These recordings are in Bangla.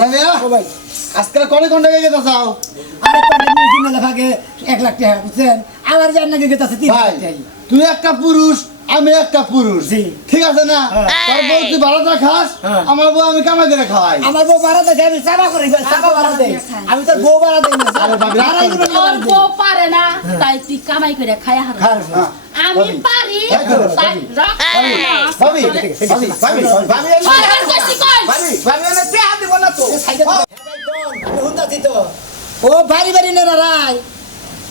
রামিয়া ও ভাই আজকাল কোন কোন জায়গায় গেতা চাও আরে কোন দিন লাগাকে 1 লাখ টাকা বুঝছেন আবার জান না গেতাছে 3 লাখ টাকা তুই একটা পুরুষ আমি একটা পুরুষ জি ঠিক আছে না তোর বউ তুই ভাড়াটা খাস আমার বউ আমি কামাই করে খাওয়াই আমার বউ ভাড়া দেয় আমি চাবা করে চাবা ভাড়া দেই আমি তোর বউ ভাড়া দেই না আরে বাবা তোর বউ পারে না তাই তুই কামাই করে খায়া হার আমি পারি তাই রাখ ভাবি ভাবি ভাবি ভাবি ভাবি না তে হাত দিব না তো হুন্দাছি তো ও বাড়ি বাড়ি না রাই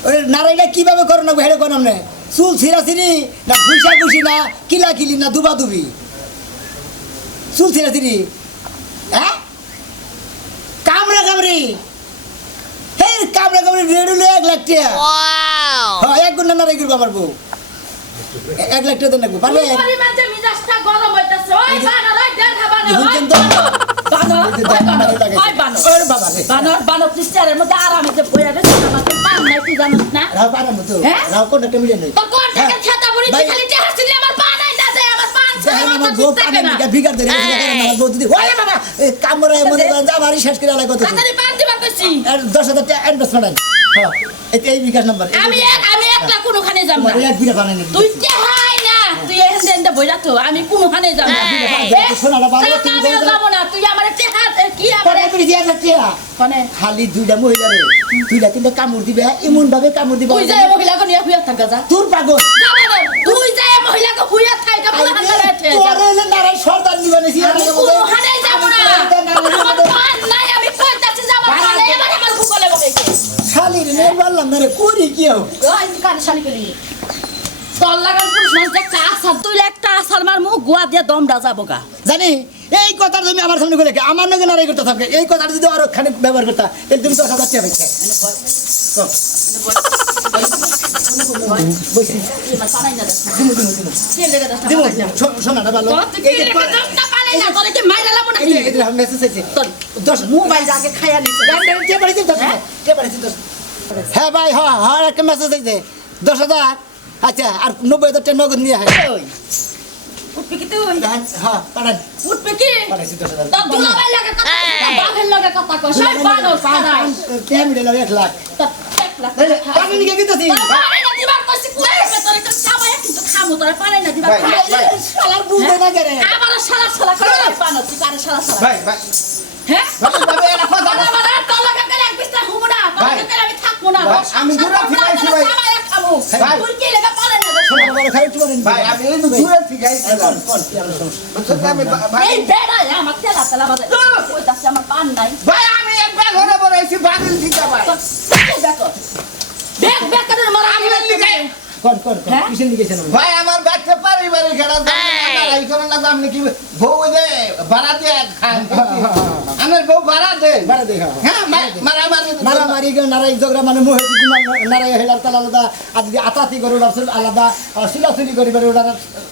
ওই নারাইটা কিভাবে করো না হেড়ে কোন আমনে চুল ছিঁড়াছিড়ি না ঘুষা ঘুষি না কিলা কিলি না দুবা দুবি চুল ছিঁড়াছিড়ি হ্যাঁ কামড়া কামড়ি হে কামড়া কামড়ি রেডুলে 1 লাখ টাকা হ্যাঁ 1 গুণ নারাই করবো আমার বউ 1 লাখ টাকা দেন লাগবো পারবে পরিমাণ যে মিজাজটা গরম হইতাছে ওই বানর ওই দেখা বানর হুনছেন তো বানর সিস্টারের মধ্যে আরামে যে বইয়া রে আমাকে পান নাই তুই জানিস না রাও পারাম তো রাও কোন একটা মিলে নেই তোর কোন টাকা ছাতা বড়ি খালি তে হাসিলে আমার পা নাই না যায় আমার পান আমার বউ পানি নিকা বিগার ধরে আমার বউ দিদি ওরে বাবা এই কামড়ায় মনে করেন যা বাড়ি শেষ করে লাগা কত তাড়াতাড়ি পান দিবার কইছি 10,000 টাকা অ্যাডভান্স পাঠাই হ্যাঁ এই বিকাশ নাম্বার আমি একলা কোনখানে যাব না এক বিঘা পানি তুই দেখাই না তুই এখান থেকে বইরা তো আমি কোনখানে যাব না শোনালা বাবা তুমি যাব না তুই আমার টেহা কি পরে আমার তুমি দিয়া যাচ্ছিয়া কোনে খালি দুইটা মহিলা রে দুইটা তিনটা কামড় দিবে এমন ভাবে কামড় দিবে তুই যায় মহিলাকে নিয়ে হুইয়া থাকা যা তোর পাগল যাবে না তুই যায় মহিলাকে হুইয়া থাকা বলে হাঙ্গারে তোরে এলে নারাই সর্দার নিবে না সিয়া আমি কোনখানে যাব না আমার পান নাই আমি কইতাছি যাব না এবার আমার ভুকলে বকেছে খালি রে বললাম না রে করি কি হবে ওই কানে শালি করি তোর লাগান পুরুষ মানুষ একটা আসার তুই একটা আসার মার মুখ গোয়া দিয়ে দমটা যাবো গা জানি এই কথা তুমি আমার সামনে বলে আমার নাকি নারাই করতে থাকবে এই কথাটা যদি আরো খানিক ব্যবহার করতা তাহলে তুমি 10,000 টাকা পাইছে বসি দিব শোনা না ভালো এই যে মেসেজ আছে তোর মোবাইল আগে খায়া নিছে কে বাড়িতে 10,000 কে বাড়িতে 10,000 হ্যাঁ ভাই হ্যাঁ হ্যাঁ একটা মেসেজ আছে 10,000 আচ্ছা আর 90,000 টাকা নগদ নিয়ে হয় উঠবে কি তুই হ্যাঁ পাঠান উঠবে কি পাঠাইছি 10,000 তোর দুলাভাই লাগে কথা বাপের লাগে কথা কই সব বানর পাড়ায় কেমন দিল 1 লাখ তোর 1 লাখ পানি নিয়ে গেছিস পারে না দিবার কইছি কুড়ে তোর একটা চাবায় কিন্তু খামু তোর পারে না দিবার শালার বুঝতে না করে আবার শালা শালা করে বানর তুই কারে শালা শালা ভাই ভাই হ্যাঁ ভাই এরা কথা না আমার তোর লাগে করে এক বিস্তা হুমু না তোর লাগে আমি থাকবো না আমি দূরে ফিরাইছি ভাই চাবায় খামু তুই কি লাগা পারে না বড় খাই চুরেন ভাই আমি এই দূরে ফিরাইছি ভাই এই বেড়া আমার তেলা তেলা বাজে কইতাছে আমার পান নাই ভাই আমি একবার ঘরে বড়াইছি বাদিল ঠিক ভাই দেখ দেখ করে মারা আমি কোন কিসের নিয়ে গেছেন ভাই আমার বাচ্চা পারিবারিক খেলা এই করে না আপনি কি বউ দে ভাড়া দিয়ে খান আমার বউ ভাড়া দে বাড়া দেখা হ্যাঁ মারামারি নারাই ঝগড়া মানে মোহে নারাই হেলার তাল আলাদা আর যদি আতাতি করে ওটা আলাদা সুলাসুলি করে ওটা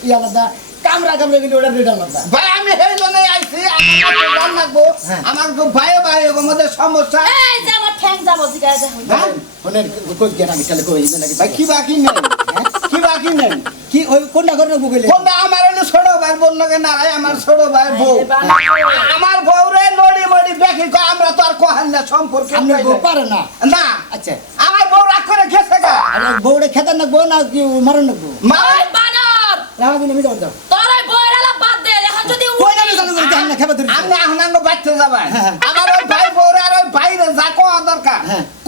ই আলাদা কামরা কামরা গেলে ওটা রেট আলাদা ভাই আমি সেই জন্যই আইছি আমার রান লাগবো আমার ভাই ভাই মধ্যে সমস্যা এই যে আমার ঠ্যাং যাব জিগায় দেখো ফোনের কই গেন আমি তাহলে কই নাকি ভাই কি বাকি নেই কি বাকি নেই কি ওই কোনটা করে গুগলে কোনটা আমার হলো ছোট ভাই বললো কে নারাই আমার ছোট ভাই বউ আমার বউ রে নড়ি মড়ি দেখি আমরা তো আর কোহান না সম্পর্ক আপনি বউ পারে না না আচ্ছা আমার বউ রাগ করে গেছে গা আরে বউরে খেতে না বউ না কি মারন না বউ ওই বানর রাখা দিন আমি দাও তোর ওই বইরালা বাদ দে এখন যদি কই না চালু করে দেন না খাবে ধরে আমি এখন আঙ্গ বাচ্চা যাবে আমার ওই ভাই বউ আর ওই ভাইরে যা কোয়া দরকার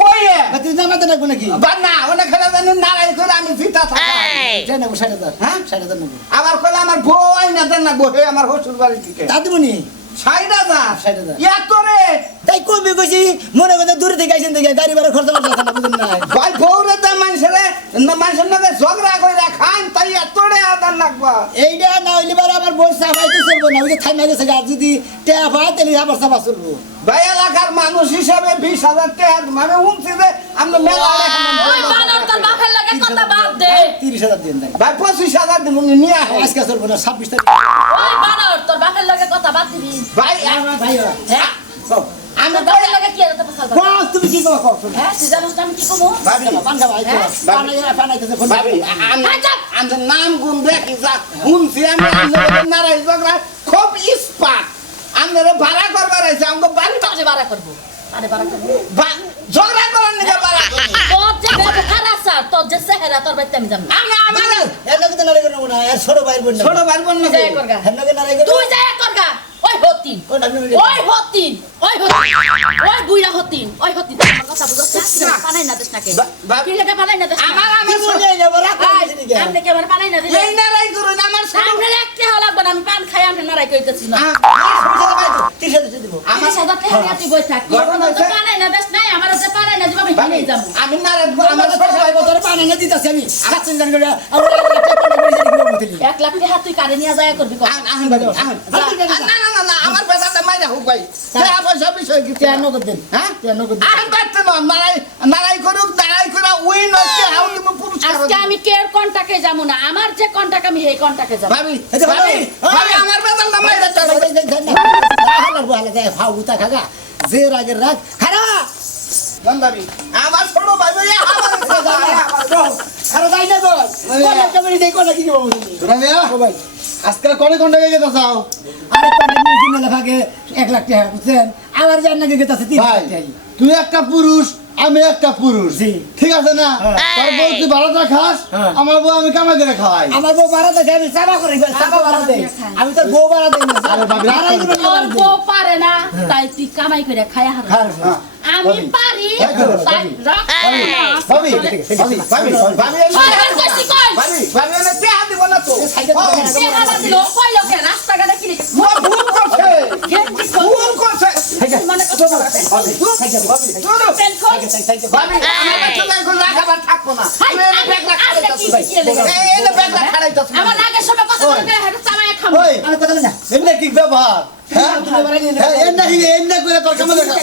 কইয়ে বাতি জামাতে রাখবো নাকি বা না ওনে খেলা জানি নারাই করে আমি জিতা থাকা যাই না 60,000 হ্যাঁ 60,000 নেবো আবার কইলে আমার বউ আইনা দেন না বহে আমার শ্বশুর বাড়ি থেকে তা দিবনি 60,000 60,000 এত রে তাই কমবে কইছি মনে করে দূরে থেকে আইছেন দেখে গাড়ি ভাড়া খরচ করতে না বুঝুন না ভাই বউ রে তো মানুষের নামে ঝগড়া কইরা খান তাই এত রে আদান লাগবা এইটা না হইলে বার আবার বই সাফাইতে চলবো না ওই যে থাইমা গেছে আর যদি টেয়া পায় তাহলে আবার সাফা চলবো ভাই এলাকার মানুষ হিসাবে 20,000 টাকা মানে উনছি যে আমরা মেলা ওই বানর তোর বাপের লাগে কথা বাদ দে 30,000 দিন দেন ভাই 25,000 দিন নিয়ে আয় আজকে চলবো না 26 তারিখ ওই বানর তোর বাপের লাগে কথা বাদ দিবি ভাই ভাই হ্যাঁ আমি তোর বাপের লাগে কি কথা কথা বাস তুমি কি কও কও হ্যাঁ সিজানো আমি কি কমু ভাবি পাঙ্গা ভাই পানাইতে ফোন ভাবি আমি নাম গুণ দেখি যা শুনছি আমি নারাই ঝগড়া খুব ইস্পাত আপনারা ভাড়া করবার আছে আমাকে বাড়ি কাজে বাড়া করবো আরে বাড়া করবো ঝগড়া করার নিকে ভাড়া করবো। তোর যে ব্যবহার আছে তোর যে চেহারা তোর বাড়িতে আমি যাবো না। আমি আমার এর লগে তো নারাই করবো না এর ছোট ভাইয়ের বোন ছোট ভাই বোন না তুই যাই করগা এর লগে নারাই করবো তুই যাই করগা ওই হতিন ওই বুইরা হতিন ওই হতিন আমার কথা বুঝছিস পানাই না দেশ নাকে কি লেখা পানাই না দেশ আমার কি বলে যাবো রাখ আপনি কি আমার পানাই না দেশ এই নারাই করুন আমার ছোট সামনে রাখতে হলো না আমি পান খাই আমি নারাই কইতেছি না তিরিশ হাজার দিব আমার সাদা তেহারিয়া তুই বই থাক তো পানাই না দেশ নাই আমার যে পানাই না দিব আমি কিনে যাবো আমি নারাই আমার আমার ছোট ছোট ভাই ভাই তোর পানি না দিতাছি আমি 700 করে আমরা টাকা করে দিতে বলতেলি 1 লাখ টাকা তুই কারে নিয়ে যায় করবি না না না না আমার পেশাটা মাইরা হোক ভাই টাকা পয়সা বিষয় কি কেন করতেন হ্যাঁ কেন করতেন আমি পারতে না নারাই করুক নারাই করে ওই নচ্ছে হাউ তুমি পুরস্কার আজকে আমি কের কন্টাকে যাবো না আমার যে কন্টাক আমি সেই কন্টাকে যাবো ভাবি ভাবি আমার পেশাটা মাইরা চলো যে রাগের রাগ খারা ভাবি আমার ছোট ভাই ভাই খারা যাই না তো কোন ক্যামেরা দেই কোন কি বলবো রামিয়া ও ভাই আজকে কোনে কোন জায়গায় গেতে চাও আরে কোন দিন লেখাকে 1 লাখ টাকা বুঝছেন আবার জান না গেতাছে 3 লাখ ভাই টাকা তুই একটা পুরুষ আমি একটা পুরুষ জি। ঠিক আছে না তোর বউ তুই ভাড়াটা খাস হ্যাঁ। আমার বউ আমি কামাই করে খাওয়াই আমার বউ ভাড়া দেয় আমি চাবা করি চাবা ভাড়া দেই আমি তোর বউ ভাড়া দেই না আরে বাবা, ভাড়াই দিবো না তোর বউ পারে না তাই তুই কামাই করে খায়া হার হ্যাঁ। আমি পারি তাই রাখ ভাবি ভাবি ভাবি কইছি কই ভাবি ভাবি এনে পেহা দিব না তো চেহারা দিল কই লোকে রাস্তাঘাটে কিনে ও ভুল করছে গেঞ্জি ভুল করছে মানে কত বড় চলো পেন খোল ভাবি আমার কাছে যাই কোন রাখাবার থাকবো না আমি এনে ব্যাগ রাখাইতাছি এনে ব্যাগ রাখাইতাছি আমার আগের সময় কথা বলতে হেঁটে চামায় খাবো ওই আমি কথা বলি না এমনি কি ব্যবহার হ্যাঁ তুমি ভাড়া নিয়ে হ্যাঁ, এমনি করে তোর কামাই করে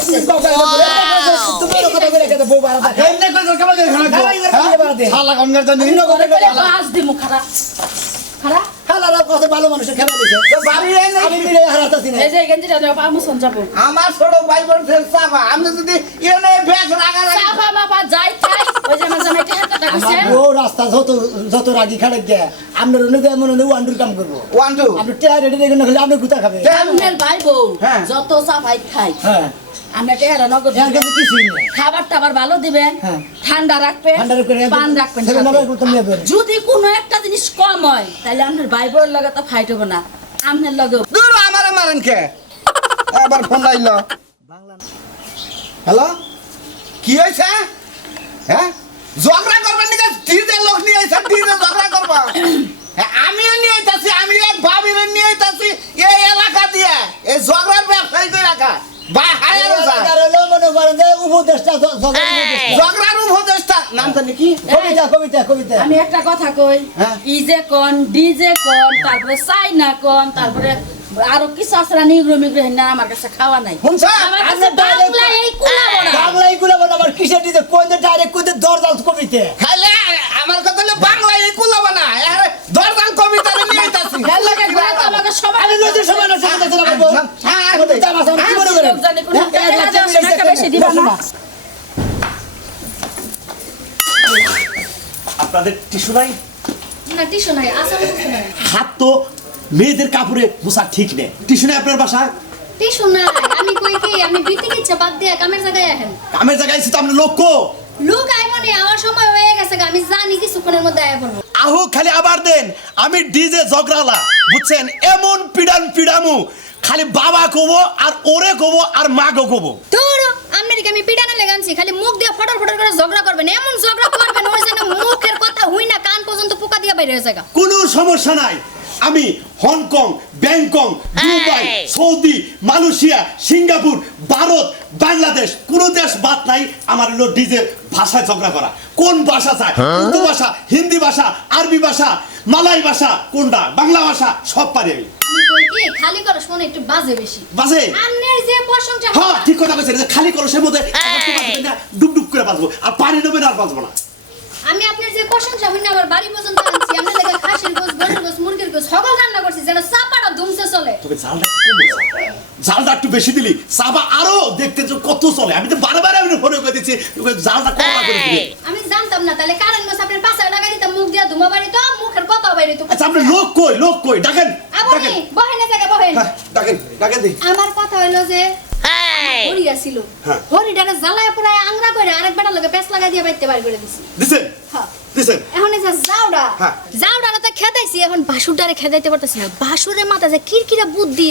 তুমি কথা বলে কেন বউ ভাড়া দেয় এমনি করে তোর কামাই করে খাওয়াই ভাড়াই করে ভাড়া দেয় শালা গঙ্গার জন্য বাস দিমু খারাপ খারাপ হালারা কত ভালো মানুষের খেলা দিছে ভাবি এনে আমি মিলে হারাতাছি না এই যে গেঞ্জিটা নেও পামুসন যাবো আমার ছোট ভাই বোন ফের চাপা আমি যদি এনে ব্যাগ রাখা রাখি সাফা মাপা যাই তাই ওই যে আমার জামাইকে হাতে ডাকছে ও রাস্তা যত রাগি খাড়ে গে আমরা অনুযায়ী মনে হয় ওয়ান্ডুর কাম করবো 1 2 আপনি টেয়ার রেডি দেখুন না খালি আপনি গুতা খাবে আপনার ভাই বউ হ্যাঁ। যত সাফাই খাই হ্যাঁ আমরা টেহারা নগদ টেয়ার কিন্তু কিছুই নেই খাবার টাবার ভালো দিবেন হ্যাঁ। ঠান্ডা রাখবেন ঠান্ডা করে পান রাখবেন ছেলে সাথে। নামাজ করতে নিয়ে বের যদি কোনো একটা জিনিস কম হয় তাহলে আপনার ভাই বোনের লগে তো ফাইট হবে না আপনার লগে দূর আমারে মারেন কে আবার ফোন আইলো হ্যালো কি হইছে হ্যাঁ ঝগড়া করবেন নাকি দিতে লোক নিয়ে আইছে দিতে ঝগড়া করবা হ্যাঁ, আমিও নিয়ে আইতাছি আমি এক ভাবিরে নিয়ে আইতাছি এই এলাকা দিয়ে এই ঝগড়ার ব্যবসায়ী করে রাখা ভাই হায়ার যায় কারণে মনে করেন যে উপদেশটা ঝগড়ার উপদেষ্টা নাম জানি কি কবিতা আমি একটা কথা কই হ্যাঁ। ইজে কোন ডিজে কোন তারপরে চাইনা কোন তারপরে আরো কিছু আছে না নিগ্রো মিগ্রো না আমার কাছে খাওয়া নাই শুনছা আমার কাছে বাংলা এই কুলাবো না বাংলা এগুলো বলে আবার কিসের দিতে কোন ডাইরেক্ট কোন দরজাল কবিতে খাইলে আমার কথা হলো বাংলা এই কুলাবা না দরজাল কবিতা নিয়ে আইতাছি এর লগে ঘুরে তো আমাকে সবাই আমি নদীর সময় না সময় না বলবো কি মনে করেন লোক জানে কোনো টাকা বেশি দিবা না আপনাদের টিস্যু নাই না টিস্যু নাই আসার কিছু নাই হাত তো মেয়েদের কাপড়ে মোছা ঠিক নেই টিস্যু নেই আপনার বাসায় টিস্যু নাই আমি কই কি আপনি বিতে ইচ্ছা বাদ দিয়ে কামের জায়গায় আহেন কামের জায়গায় এসে তো আপনার লক্ষ্য লোক আইব নি আমার সময় হয়ে গেছে গা, আমি জানি কিছুক্ষণের মধ্যে আয়া পড়বো আহু খালি আবার দেন আমি ডিজে জগরালা বুঝছেন এমন পিডামু খালি বাবা কবো আর ওরে কবো আর মাগো কবো তোর আপনাদেরকে আমি পিটানে লেগানছি খালি মুখ দিয়ে ফটর ফটর করে ঝগড়া করবেন এমন ঝগড়া করবেন ওই যেন মুখের কথা হুই না কান পর্যন্ত পোকা দিয়ে বাইরে হয়েছে গা কোনো সমস্যা নাই আমি Hong Kong Bangkok Dubai Saudi Malaysia Singapore Bharat Bangladesh কোন দেশ বাদ নাই আমার হলো ডিজে ভাষায় ঝগড়া করা কোন ভাষা চাই উর্দু ভাষা হিন্দি ভাষা আরবি ভাষা মালাই ভাষা কোনটা বাংলা ভাষা সব পারি আমি আমি কই কি খালি করস মনে একটু বাজে বেশি বাজে আপনার যে প্রশংসা হ্যাঁ ঠিক কথা কইছেন যে খালি করসের মধ্যে ডুব ডুব করে বাজবো আর পানি নেবে না আর বাজবো না আমি আপনার যে প্রশংসা হই না আমার বাড়ি পর্যন্ত আনছি আমরা লেগে খাসির গোস গরুর গোস মুরগির গোস সকল রান্না করছি যেন চাপাটা ধুমসে চলে তোকে জালটা কম জালটা একটু বেশি দিলি সাবা আরো দেখতে যে কত চলে আমি তো বারবার আমি ফোনে করে দিচ্ছি তোকে জালটা কম করে দিবি আমি জানতাম না তাহলে কারেন্ট মাছ আপনার পাশে লাগাই দিতাম মুখ দিয়া ধুমা বাড়ি তো মুখের কথা বাইরে তো আচ্ছা আপনি লোক কই ডাকেন আপনি বহেন জায়গা বহেন হ্যাঁ ডাকেন ডাকে দি আমার কথা হইলো যে হরি আসিল হ্যাঁ। হরিটারে জ্বালায় পুরায় আংরা করে আরেক বেটার লগে পেছ লাগাই দিয়ে বাইতে বাড়ি করে দিছি দিছেন হ্যাঁ দিছেন এখন এই যে জাউডা হ্যাঁ। জাউডারে তো খেদাইছি এখন বাসুরটারে খেদাইতে পারতেছি না বাসুরের মাথা যে কিরকিরা বুদ্ধি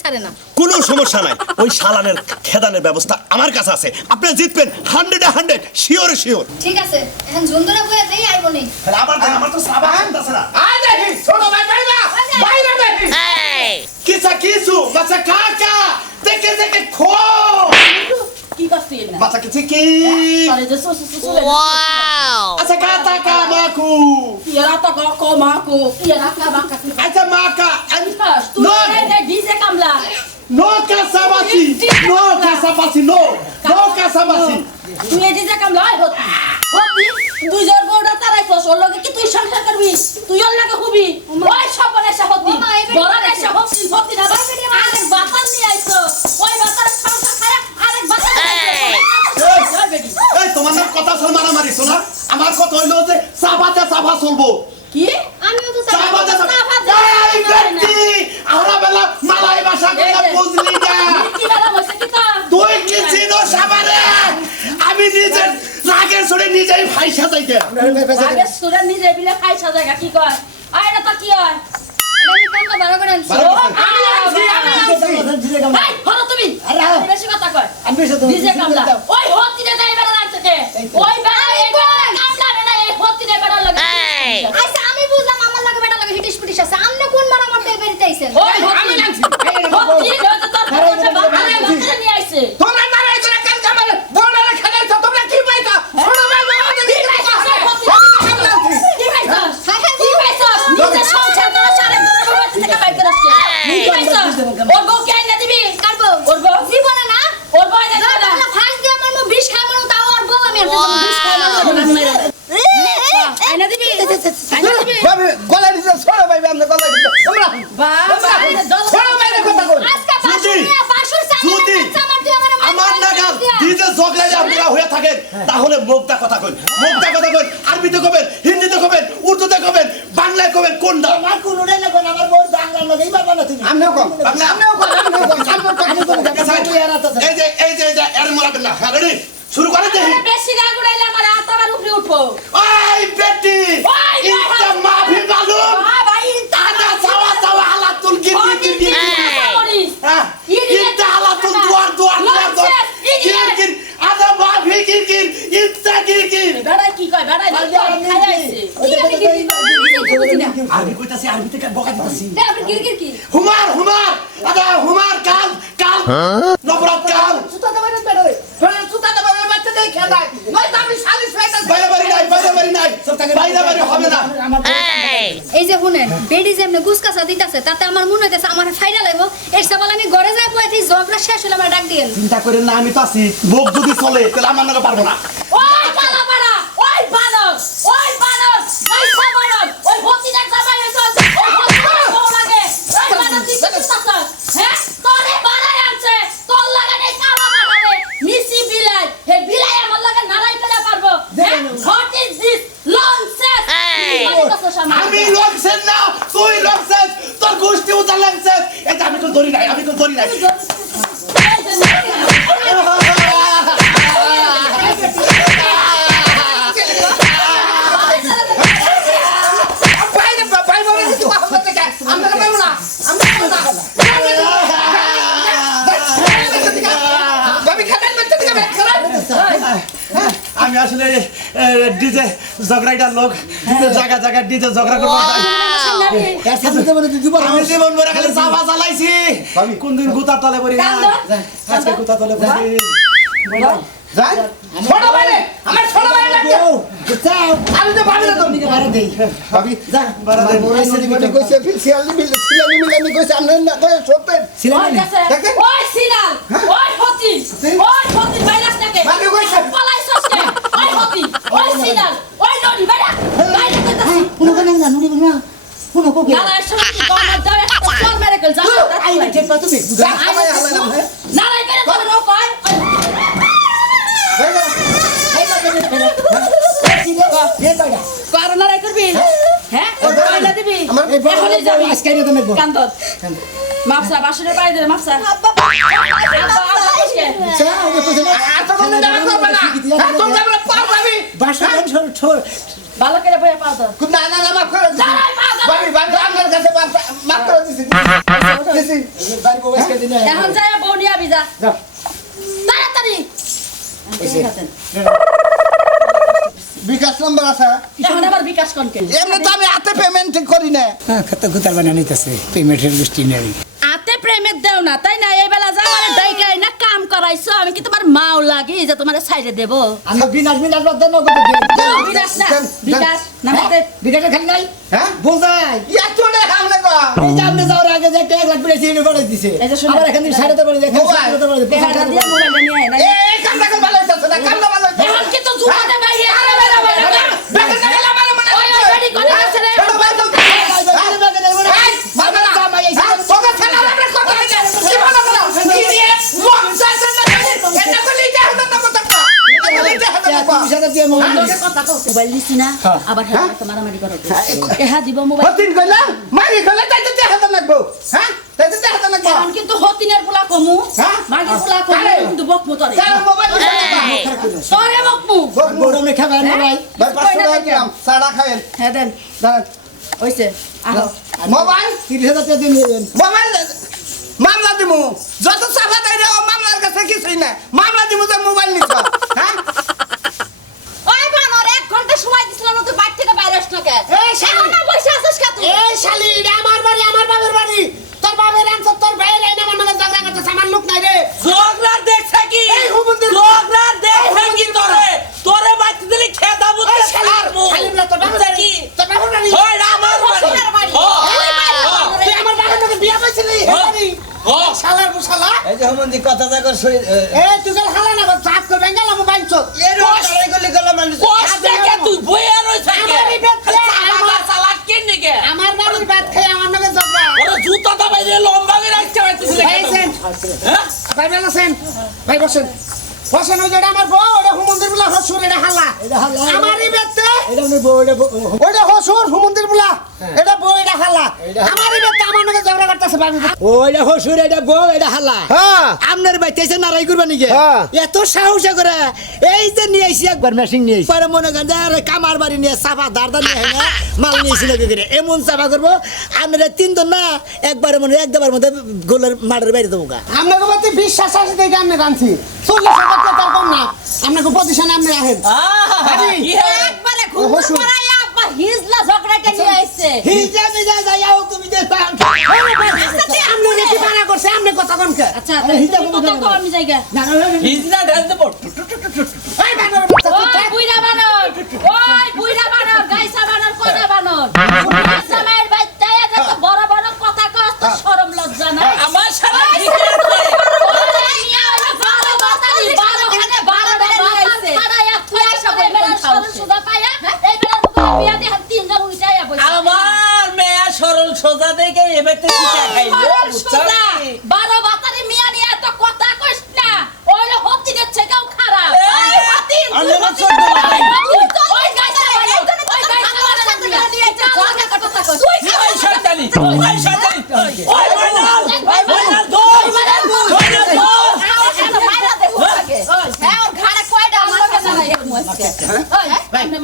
ছাড়ে না কোনো সমস্যা নাই ওই শালানের খেদানের ব্যবস্থা আমার কাছে আছে আপনি জিতবেন 100 শিওর শিওর ঠিক আছে এখন ঝুন্দরা বইয়া দেই আইবো নি আমার তো সাবা আছে না আয় দেখি ছোট ভাই বাইরে দেখি কিসা কিছু বাচ্চা কাকা দেখে দেখে খো কি করছিস না বাচ্চা কিছু কি আরে যে সুসু আচ্ছা কাটা কামাকু ইয়ারা তো কমাকো ইয়ারা কামাকা কি আচ্ছা মাকা তুই No. এই ডিজে কামলা No kasabasi no kasabasi তুই এই ডিজে কামলা হতি তুই জোর বড় তারাইছস ওর লগে কি তুই সংসার করবি তুই ওর লগে হবি ওই সপনে সে হতি ওমা, এবার বড় দেশে হতি না আরেক বাতান নিয়ে আইছো ওই বাতার সংসার খায় আরেক বাতান এই তোমার নাম কথা সর মারামারি শোনা আমার কথা হইলো যে সাবাতে সাবা চলবো কি আমিও তো সাবাতে সাবা এই ব্যক্তি আহরা বেলা মালাই ভাষা কইলা বুঝলি না কি বেলা হইছে কি তা তুই কি চিনো সাবারে আমি নিজে রাগের সরে নিজেই ফাইসা যাইতে আগে সুরা নিজে বিলে খাই সাজাগা কি কয় আয় না তা কি হয় আমি কামটা ভালো করে আনছি ভালো করে। আমি আনছি এই হলো তুমি আমি বেশি কথা কয় ডিজে কামলা ওই হতি রে নাই বেড়া লাগছে কে ওই বেড়া এই বেড়া কামলা রে না এই হতি রে বেড়া লাগে আচ্ছা আমি বুঝলাম আমার লাগে বেটা লাগে হিটিস পিটিস আছে আমনে কোন মারা মারতে বেরিতে আইছেন ওই হতি হতি রে তো তোর কাছে বাবা নিয়ে আইছে তোমরা দাঁড়াই করে কাল কামাল বড়রা খেলাইছো তোমরা কি পাইছো ছোট ভাই বাবা দেখি কি পাইছস কি পাইছস নিজে সংসার করা সারে বাবা থেকে বাইক করে আসছে কি পাইছস ওর বউ কে আইনা দিবি কাটবো ওর বউ জীবনে না ওর বউ আইনা দিবি না ফাঁস দিয়ে মারমু বিষ খাই মারমু তাও আর বউ আমি একটা বিষ খাই মারমু আইনা দিবি আইনা দিবি ভাবে গলা দিছে ছোট ভাই আমরা গলা দিছে তোমরা বাবা ছোট ভাইরে কথা কই আজকে বাসুর নিয়ে বাসুর যদি আমার নাগাল ডিজে জগলাইলে আপনারা হয়ে থাকেন তাহলে মুখটা কথা কই মুখটা কথা কই আরবিতে কবেন হিন্দিতে কবেন উর্দুতে কবেন বাংলায় কবেন কোনটা আমার কোনোটাই না কোন আমার বড় বাংলা লগেই পারবা না তুমি আমনেও কম বাংলা আমনেও কম সামনে আমি কোনো দেখা তুই আর আতা এই যে এর মারাবেন না হ্যাঁ রেডি শুরু করে দেখি বেশি রাগ উড়াইলে আমার হাত আবার উপরে উঠবো ওই বেটি ওই ইনকা মাফি মালুম বাবা আদা সাওয়া সাওয়া হালাতুল গির হ্যাঁ ইনটা হালাতুল দুয়ার গির আদা মাফি গির ইনটা গির বেড়াই কি কয় বেড়াই খাই আইছে আরবি কইতাছি আরবিতে বকা দিতাছি কি আদা হুমার কাল নবরাত কাল সুতা দেবেন বেড়ে সুতা দেবেন বাচ্চা দেই খেলায় নয় তো আমি সালিশ পাইতাছি বাইরে নাই বাইরে হবে না এই যে শুনেন বেডি যে এমনি গুসকাসা দিতাছে তাতে আমার মনে হইতেছে আমার ফাইনাল হইব এর সবাল আমি ঘরে যাই বইতে ঝগড়া শেষ হলে আমার ডাক দিয়েন চিন্তা করেন না আমি তো আছি মুখ যদি চলে তাহলে আমার নাকি পারবো না ওই কালাপাড়া ওই বানর ওই সাবানর ওই হতিটা জামাই হইছে ওই হতিটা বউ লাগে ওই বানর তুই কি করছস হ্যাঁ তোরে বানাই আনছে তোর লাগা নেই কালাপাড়া রে নিসি বিলাই হে বিলাই আমার লাগা নারাই করে পারবো হোয়াট ইজ দিস লনসেন্স আমি লক্সেন না তুই লক্সেন তোর গোষ্ঠী উতা লক্সেন এটা আমি তো ধরি নাই বাইরে বাইরে কিছু কথা বলতে কে আমরা পাবো না আমরা পাবো না ভাবি খাবেন বাচ্চা দিকে খেলা আমি আসলে ডিজে ঝগড়াইটার লোক ডিজে জায়গা ডিজে ঝগড়া করবো এর সাথে তো মানে দুবার আমি জীবন ভরে খালি চাপা চালাইছি কোন দিন গুতার তলে পড়ি না আজকে গুতার তলে পড়ি যাই ছোট ভাইরে আমার ছোট ভাইরে লাগছে যাও আমি তো ভাবি না তো তুমি বারে দেই ভাবি যা বারে দেই। বড় এসে মানে কইছে ফিলসিয়ালি মিলানি কইছে আমরা না কই সত্যি সিলানি দেখেন? ওই সিনাল ওই হতি বাইলাস নাকি ভাবি কইছে পালাইছস কে ওই হতি ওই সিনাল ওই নড়ি বাইরা বাইরে কইতাছি কোন কোন না নুনি না কোন কোকে নালা সময় গমত দাও একটা চল মেরে কল যা আই না ঠিক পাতো যা আমায় হালাইলাম হ্যাঁ নালাই করে তোর নো কয় কারণ নালাই করবি হ্যাঁ ওই দিবি আমার এখনই যাবি আজকে না তুমি কান্দত মাপসা বাসনে পাই দে মাপসা আচ্ছা, ওকে কইছে না, এত কোনো দাম করবে না এত দাম পারবি বাসা দেন, ছোট ভালো করে বইয়া পাও তো না না না মাফ করে দিছি ভাবি ভাবি আপনার কাছে মাফ করে দিছি বাড়ি বউ আজকে দিনে এখন যায় বউ নিয়ে আবি যা যাও। তাড়াতাড়ি বিকাশ নম্বর আছে এখন আবার বিকাশ কনকে এমনি তো আমি হাতে পেমেন্ট করি না হ্যাঁ কত গুতার বানা নিতেছে পেমেন্টের গোষ্ঠী নেই আতে প্রেমের দেও না তাই না এই বেলা যা মানে ডাইকাই না কাম করাইছো আমি কি তোমার মাও লাগি যে তোমার সাইডে দেব আমরা বিনাশ বাদ দেন নগদ বিকাশ না বিকাশ না মাতে বিকাশে খালি নাই হ্যাঁ বোঝাই ইয়া তোরে হামলে গো এই যে আপনি যাওয়ার আগে যে একটা 1 লাখ বেশি এনে বলে দিছে এই যে শুনুন। আবার এখান থেকে সাড়ে বলে দেখেন মোবাইল। সাড়ে বলে টাকা দিয়ে মোবাইলটা নিয়ে আয় না এই কামটা করে ভালো হইতাছে না কামটা ভালো হইতাছে এখন কি তো জুড়াতে বাইরে আরে বেলা বেলা বেকে না গেলা মানে মানে ওই রেডি করে আছে রে ছোট ভাই তো এই বাবা জামাই এই তোকে ছেলে আমরা কত হইছে কি বলো বলো কি দিয়ে লোক যাইছে না এটা কলি যা হতো না কথা এটা কলি যা হতো না লোকে কথা কও মোবাইল দিছি না আবার হ্যাঁ তো মারামারি করো এহা দিব মোবাইল হতিন কইলা মারি কইলা তাইতে যা হতো লাগবো হ্যাঁ তাইতে যা হতো লাগবো এখন কিন্তু হতিনের পোলা কমু হ্যাঁ? মাগের পোলা কমু আরে। কিন্তু বকমু তরে তার মোবাইল তরে বকমু বড় খাবার না ভাই ভাই 500 টাকা দিলাম সাড়া খাইল হ্যাঁ দেন হইছে আহো মোবাইল 30,000 টাকা দিয়ে নিয়ে যান মোবাইল মামলা দিমু যত চাপা দেয় রে ও মামলার কাছে কিছুই না মামলা দিমু যে মোবাইল নিছ হ্যাঁ ওই বানর 1 ঘন্টা সময় দিছিলাম তুই বাড়ি থেকে বাইরে আসছ না কে এই শালি। এখন না বসে আছিস কা তুই এই শালি এটা আমার বাড়ি আমার বাবার বাড়ি তোর বাবার আনছ তোর ভাইয়ের আইনা আমার নামে ঝগড়া করতেছ আমার লোক নাই রে জগরার দেখছে কি এই হুমুন্দির জগরার দেখছে কি তোরে তোরে বাচ্চা দিলি খেদা বুঝতে এই শালি ছাড়মু শালি না তোর বাবার বাড়ি তোর বাবার বাড়ি হয় আমার বাড়ি শ্বশুরের বাড়ি। হয়, ওই বাড়ি। হয়, তুই আমার বাবার নামে বিয়া পাইছিলি হে বাড়ি হয়। শালার মুশালা এই যে হুমন্দি কথা জাগর সই এ তুই গেল হালা না চাপ করে বেঙ্গাল আমি বাইছো এর লড়াই করলে গেলাম মানুষ কষ্টকে তুই বইয়া রইছ কে আমার এই বেদ আমার সালাক কিনে কে আমার বাড়ির বাদ খেয়ে আমার নামে ঝগড়া ওরে জুতা তো বাইরে লম্বা করে রাখতে পারতিস ভাইছেন হ্যাঁ ভাই বলেছেন ভাই বসেন বসেন ওই যেটা আমার বউ ওটা হুমন্দির বলা হসুর এটা হালা এটা হালা। আমার এই বেদতে এটা আমি বউ এটা ওটা হসুর হুমন্দির বলা এটা বউ এটা হালা আমার এই বেদতে আমার নামে ঝগড়া করতেছে ভাবি ওইটা হসুর এটা বউ এটা হালা হ্যাঁ আপনার বাইতেছে নারাই করবা নাকি হ্যাঁ। এত সাহস করে এই যে নিয়ে আইছি একবার মেশিন নিয়ে আইছি পরে মনে করেন যে আরে কামার বাড়ি নিয়ে সাফা দারদা নিয়ে হয় না মাল নিয়েছি নাকি করে এমন সাফা করবো আপনারা 3 দিন না একবারে মনে এক দেবার মধ্যে গোলের মাঠের বাইরে দেবো গা আপনাকে প্রতি বিশ্বাস আছে দেখে আমি গানছি 40,000 টাকা কম না আপনাকে প্রতিষ্ঠানে আপনি আহেন ভাবি একবারে ঘুম করাইয়া আব্বা হিজলা ঝগড়াটা নিয়ে আইছে হিজা মিজা যাইও তুমি যে আপনি কি মানা করছে আপনি কথা কোন কে আচ্ছা আরে হিজা তুমি কোনো কত ব্যাপার না। কম জায়গা হিজনা ডান্স দেব এই বানর বাচ্চা তুই ওই বুইড়া বানর ওই বুইড়া বানর গাইসা বানর কোনা বানর জামাইয়ের বাইতে এত বড় বড় কথা কস তো শরম লজ্জা নাই আমার সারা আমার মেয়া সরল সোজা দেখে এবারে চিটা খাইলো বারো বাতারে মিয়া নিয়ে এত কথা কইস না ওইলে হতি যাচ্ছে কেউ খারাপ এই, আমি না চোখ ওই গাইসা বানর ওই গাইসা বানর নিয়ে যা কথা কথা কইস ওই শয়তানি ওই শয়তানি ওই মাইনাল দই মাইনাল দই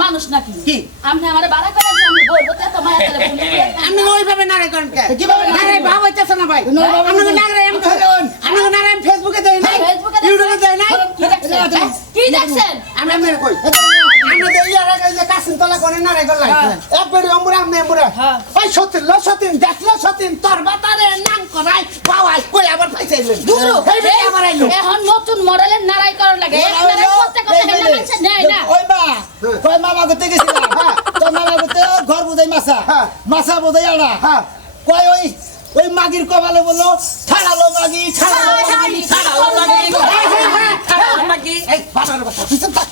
মানুষ নাকি আপনি আমার বাড়া করেন আমি বলবো তো তোমার আপনি ওইভাবে নারে করেন কে কিভাবে নারে ভাব হইতেছে না ভাই আপনি নারে এম করেন আপনি নারে এম ফেসবুকে দেই নাই ইউটিউবে দেই নাই কি দেখছেন আমি আপনার কই আমরা দেই আর আগে যে কাসিন তলা করে নারে গলাই এক বেরি অমরা আমনে অমরা ওই সতীন দেখলো সতীন তোর বাতারে নাম করাই পাওয়াই কই আবার পাইছাইলেন দূর এই বেরি আবার আইলো এখন নতুন মডেলের নারাই করার লাগে এক নারাই করতে করতে হেলা মানছে নেই না ওই মা কই মামা করতে গেছিলাম তো মামা করতে ঘর বুঝাই মাছা হ্যাঁ। মাছা বুঝাই আড়া হ্যাঁ কই ওই মাগির কপালে বললো ছাড়ালো মাগি ছাড়ালো মাগি ছাড়াও লাগি এই বাবার বাচ্চা তুই চুপ থাক।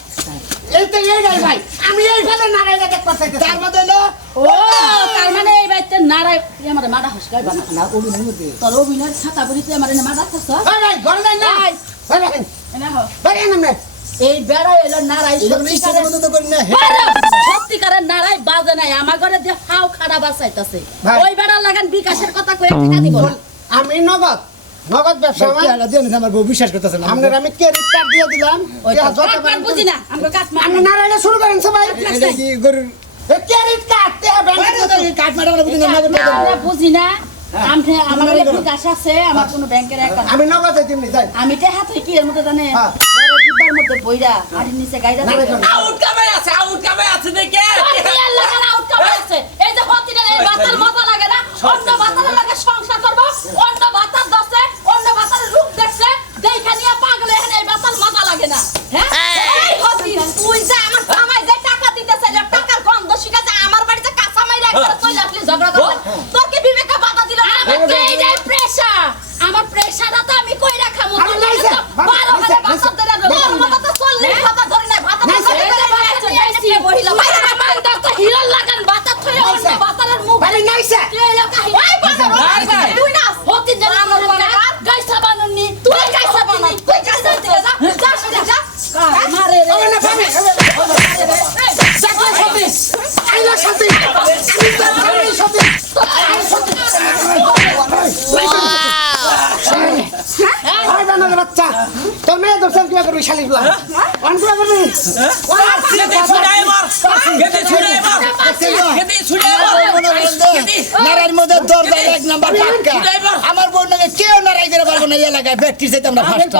এই তো এই নাই ভাই আমি এই ফেলে নারাইটা দেখতে চাইতেছি তার মধ্যে হলো ও তার মানে এই বাইতে নারাই আমার মাডা হসকাই বানা না অভিনয় মধ্যে তোর অভিনয় ছাতা বলিতে আমার মাডা থাকছ ভাই ভাই ঘরে যাই না ভাই ভাই এনা হো ভাই এনে এই বেড়া এলো নারাই এটা কোনো ইচ্ছা মতো তো করি না সত্যিকারের নারাই বাজে নাই আমার ঘরে যে হাও খারাপ আসাইতাছে ভাই। ওই বেড়া লাগান বিকাশের কথা কয়ে টাকা দিব না। আমি নগদ নগদ ব্যবসা আমার টাকা দিয়ে নিছে, আমার বউ বিশ্বাস করতেছে না আপনার আমি ক্রেডিট কার্ড দিয়ে দিলাম কাট মার বুঝি না আমরা কাট মার আপনি নারায়ণে শুরু করেন সবাই এটা কি গরুর ক্রেডিট কার্ড ব্যাংকে কাঠ মারা বুঝি না আমরা বুঝি না আমি আমার বিকাশ আছে আমার কোনো ব্যাংকের অ্যাকাউন্ট আমি নগদে দিমনি যাই আমি টেহা তুই কি এর মধ্যে জানে হ্যাঁ। বড় ডিব্বার মধ্যে বইরা গাড়ির নিচে গাইরা না, থাকে। না, না। আউট কামে আছে দেখে ওই কি আল্লাহ কেন out করে আছে? এই যে হতিনের এই বাতার মজা লাগে না? অন্য বাতারের লাগে সংসার করবো, অন্য বাতার দছে, অন্য বাতারের রূপ দেখছে, দেখা নিয়ে পাগল এখানে এই বাতার মজা লাগে না। হ্যাঁ? এই হতিন, তুই যে আমার জামাই যে টাকা দিতেছে, যে টাকার গন্ধ শিখাছে, আমার বাড়িতে কাঁচা মাইরা একবারে চলে আসলি ঝগড়া করতে। তোর কি বিবেকে বাধা দিল না? এই যে pressure, আমার প্রেসারটা তো আমি কই রাখামু আরে নাইছে, বারো নাইছে, হাজার বাতার ধরে তোর মতো তো 40 বাতার ধরে নাই বাতার নাইছে, নাইছে বহিলা বাইরে বাতার তো হিরো লাগান বাতার থয়ে অন্য নাইছে। বাতারের মুখ ভাই নাইছে কে এলাকা ওই বাতার ভাই, ভাই। তুই না হতি জানা আমার গাইসা বানুনি তুই গাইসা বানাই তুই গাইসা দিতে যা যা সেটা যা মারে রে না ভাবি সাথে সাথে আইলা সাথে আমি তো ভাবি সাথে ভাই বানালে বাচ্চা তোর মেয়ে দর্শন কিবা করবি শালিশ গুলা অন কিবা করবি কেটে ছুড়াই মার কেটে ছুড়াই মার কেটে ছুড়াই মার নারায়ণ মধ্যে দরজা 1 নাম্বার পাক্কা আমার বউ নাকি কেউ নারাই করে পারবো না এই এলাকায় ব্যক্তির চাইতে আমরা ফার্স্ট